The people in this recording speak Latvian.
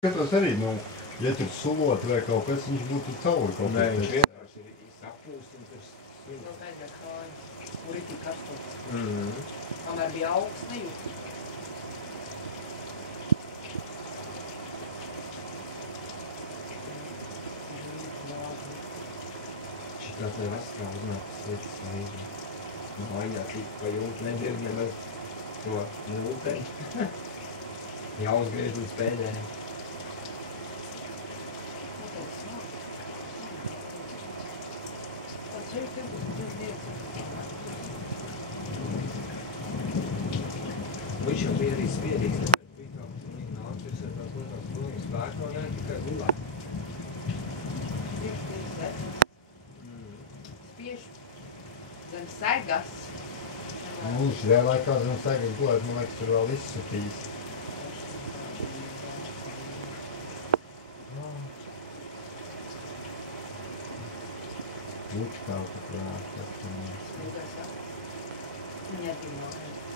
Skatos arī, nu, ja tur sulot vai kaut kas, viņš būtu cauri kaut Nē, kas. viņš vienkārši ir sapūst un tas... Vēl vajadzēja kājas, kur ir tik karstots. Kamēr bija augsts, nejūtu. Šitā tev astrā uznākas lietas vajag. Mājā tik pa jūt nedirb nemaz to nulteni. Jāuzgriež līdz pēdējiem. Viņš jau bija arī spiedīgs, tāpēc bija kā viņi nācis ar tās lietās pilnīgi spēku, un ne tikai gulēt. Spiež zem segas. Nu, šajā laikā zem segas gulēt, man liekas, tur vēl izsakīs. Lučkā, kā prāt, tas man. Viņa arī nākās.